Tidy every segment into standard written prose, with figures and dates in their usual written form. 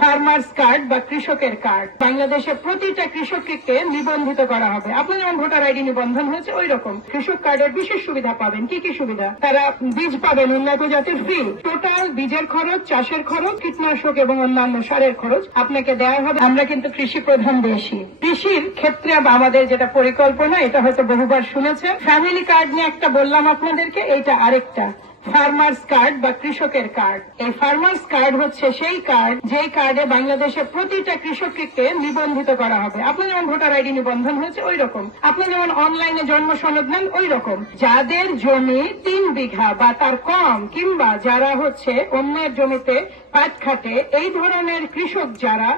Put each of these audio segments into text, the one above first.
Farmers card বা কৃষকের card. বাংলাদেশে প্রতিটা কৃষককে নিবন্ধিত করা হবে। আপনার যেমন ভোটার আইডি নিবন্ধন হয়েছে ওই রকম কৃষক কার্ডের বিশেষ সুবিধা পাবেন। কি কি সুবিধা? তারা বীজ পাবেন উন্নত জাতের ফ্রি। টোটাল বীজের খরচ, চাষের খরচ, কীটনাশক এবং অন্যান্য সারের খরচ আপনাকে দেওয়া হবে। আমরা কিন্তু কৃষি প্রধান দেশই। কৃষির ক্ষেত্রে আমাদের যেটা পরিকল্পনা, এটা হয়তো বহুবার শুনেছেন। ফ্যামিলি কার্ড নিয়ে একটা বললাম আপনাদেরকে, এইটা আরেকটা ফার্মার্স কার্ড বা কৃষকের কার্ড। এই ফার্মার্স কার্ড হচ্ছে সেই কার্ড যে কার্ডে বাংলাদেশের প্রতিটা কৃষককে নিবন্ধিত করা হবে। আপনার যেমন ভোটার আইডি নিবন্ধন হয়েছে ওই রকম, আপনি যেমন অনলাইনে জন্ম সনদ নেন ওই রকম। যাদের জমি 3 বিঘা বা তার কম, কিংবা যারা হচ্ছে অন্যের জমিতে পাট খাটে, এই ধরনের কৃষক যারা,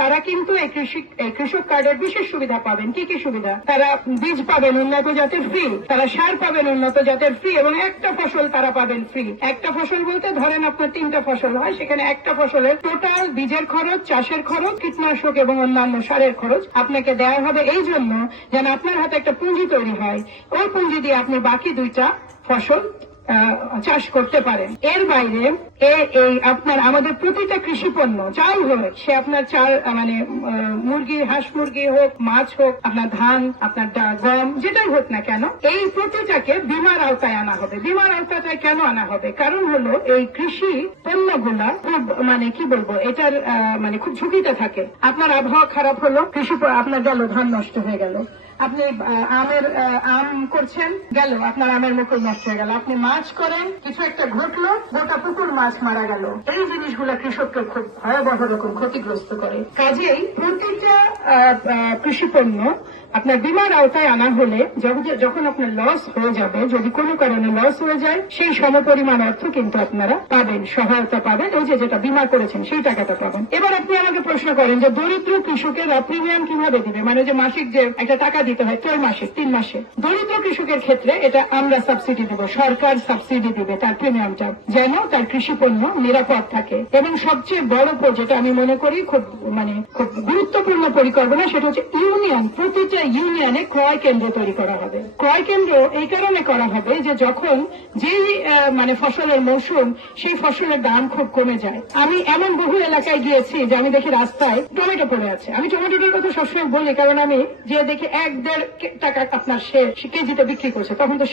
তারা কিন্তু এই কৃষক কার্ডের বিশেষ সুবিধা পাবেন। কি কি সুবিধা? তারা বীজ পাবেন উন্নত জাতের ফ্রি, তারা সার পাবেন উন্নত জাতের ফ্রি, এবং একটা ফসল তারা পাবেন ফ্রি। একটা ফসল বলতে ধরেন আপনার 3টা ফসল হয়, সেখানে একটা ফসলের টোটাল বীজের খরচ, চাষের খরচ, কীটনাশক এবং অন্যান্য সারের খরচ আপনাকে দেওয়া হবে, এই জন্য যেন আপনার হাতে একটা পুঁজি তৈরি হয়। ওই পুঁজি দিয়ে আপনি বাকি 2টা ফসল চাষ করতে পারেন। এর বাইরে আপনার আমাদের প্রতিটা কৃষি পণ্য যাই হোক, সে আপনার চাল মুরগি, হাঁস মুরগি হোক, মাছ হোক, আপনার ধান, আপনার গম, যেটাই হোক না কেন, এই প্রতিটাকে বীমার আওতায় আনা হবে। বীমার আওতায় কেন আনা হবে? কারণ হলো এই কৃষি পণ্যগুলা খুব কি বলবো, এটার খুব ঝুঁকিতে থাকে। আপনার আবহাওয়া খারাপ হলো, কৃষি আপনার গেল, ধান নষ্ট হয়ে গেল। আপনি আম করছেন, গেল আপনার আমের মুকুল নষ্ট হয়ে গেল। আপনি মাছ করেন, কিছু একটা ঘটলো, গোটা পুকুর মাছ মারা গেল। এই জিনিসগুলো কৃষককে খুব ভয়াবহ রকম ক্ষতিগ্রস্ত করে। কাজেই প্রতিটা কৃষি পণ্য আপনার বীমার আওতায় আনা হলে যখন আপনার লস হয়ে যাবে, যদি কোনো কারণে লস হয়ে যায়, সেই সমপরিমাণ অর্থ কিন্তু আপনারা পাবেন, সহায়তা পাবেন। ওই যেটা বীমা করেছেন সেই টাকাটা পাবেন। এবার আপনি আমাকে প্রশ্ন করেন যে দরিদ্র কৃষকেরা প্রিমিয়াম কিভাবে দিবে, যে মাসিক যে একটা টাকা দিতে হয় 3 মাসে। দরিদ্র কৃষকের ক্ষেত্রে এটা আমরা সাবসিডি দেব, সরকার সাবসিডি দিবে তার প্রিমিয়ামটা, যেন তার কৃষি পণ্য নিরাপদ থাকে। এবং সবচেয়ে বড় যেটা আমি মনে করি খুব গুরুত্বপূর্ণ পরিকল্পনা, সেটা হচ্ছে প্রতিটা ইউনিয়নে ক্রয় কেন্দ্র তৈরি করা হবে। ক্রয় কেন্দ্র এই কারণে করা হবে যে যখন যেই ফসলের মৌসুম, সেই ফসলের দাম খুব কমে যায়। আমি এমন বহু এলাকায় গিয়েছি যে আমি দেখি রাস্তায় টমেটো পড়ে আছে। আমি টমেটোটার কথা সবসময় বলি, কারণ আমি যে দেখি 1-1.5 টাকা আপনার কেজিতে বিক্রি করছে, তখন তো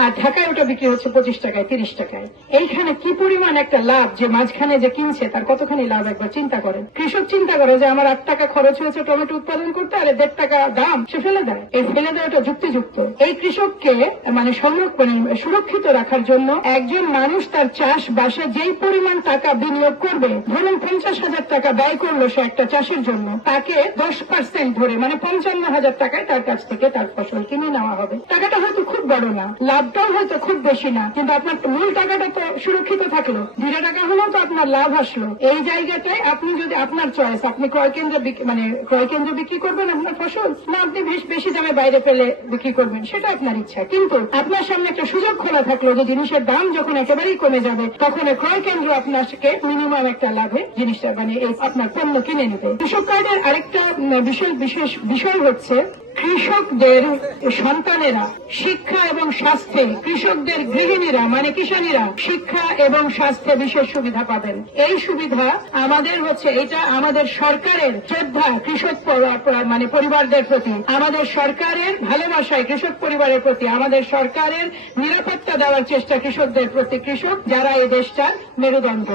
আর ঢাকায় ওটা বিক্রি হচ্ছে 25 টাকায়, 30 টাকায়। এইখানে কি পরিমাণ একটা লাভ, যে মাঝখানে যে কিনছে তার কতখানি লাভ একবার চিন্তা করেন। কৃষক চিন্তা করে যে আমার 8 টাকা খরচ হয়েছে টমেটো উৎপাদন করতে, আর 1.5 টাকা দাম, সে ফেলে দেয়। এই ফেলে দেওয়াটা যুক্তিযুক্ত? এই কৃষককে সুরক্ষিত রাখার জন্য একজন মানুষ তার চাষবাসে যেই পরিমাণ টাকা বিনিয়োগ করবে, ধরুন 50,000 টাকা ব্যয় করলো সে একটা চাষের জন্য, তাকে 10% ধরে 55,000 টাকায় তার কাছ থেকে তার ফসল কিনে নেওয়া হবে। টাকাটা হয়তো খুব বড় না, লাভটাও হয়তো খুব বেশি না, কিন্তু আপনার মূল টাকাটা তো সুরক্ষিত থাকলো। 2 টাকা হলেও তো আপনার লাভ আসলো। এই জায়গাটায় আপনি যদি আপনার চয়েস, আপনি ক্রয় কেন্দ্রে বিক্রি করবেন আপনার ফসল, না আপনি বেশি দামে বাইরে ফেলে বিক্রি করবেন, সেটা আপনার ইচ্ছা। কিন্তু আপনার সামনে একটা সুযোগ খোলা থাকলো যে জিনিসের দাম যখন একেবারেই কমে যাবে, তখন ক্রয় কেন্দ্র আপনাকে মিনিমাম একটা লাভে জিনিসটা আপনার পণ্য কিনে নেবে। কৃষক কার্ডের আরেকটা বিশেষ বিষয় হচ্ছে কৃষকদের সন্তানেরা শিক্ষা এবং স্বাস্থ্যে, কৃষকদের গৃহিণীরা কিষানীরা শিক্ষা এবং স্বাস্থ্যে বিশেষ সুবিধা পাবেন। এই সুবিধা আমাদের এটা আমাদের সরকারের শ্রদ্ধা কৃষক পরিবারদের প্রতি, আমাদের সরকারের ভালোবাসায় কৃষক পরিবারের প্রতি, আমাদের সরকারের নিরাপত্তা দেওয়ার চেষ্টা কৃষকদের প্রতি। কৃষক যারা এই দেশটার মেরুদণ্ড।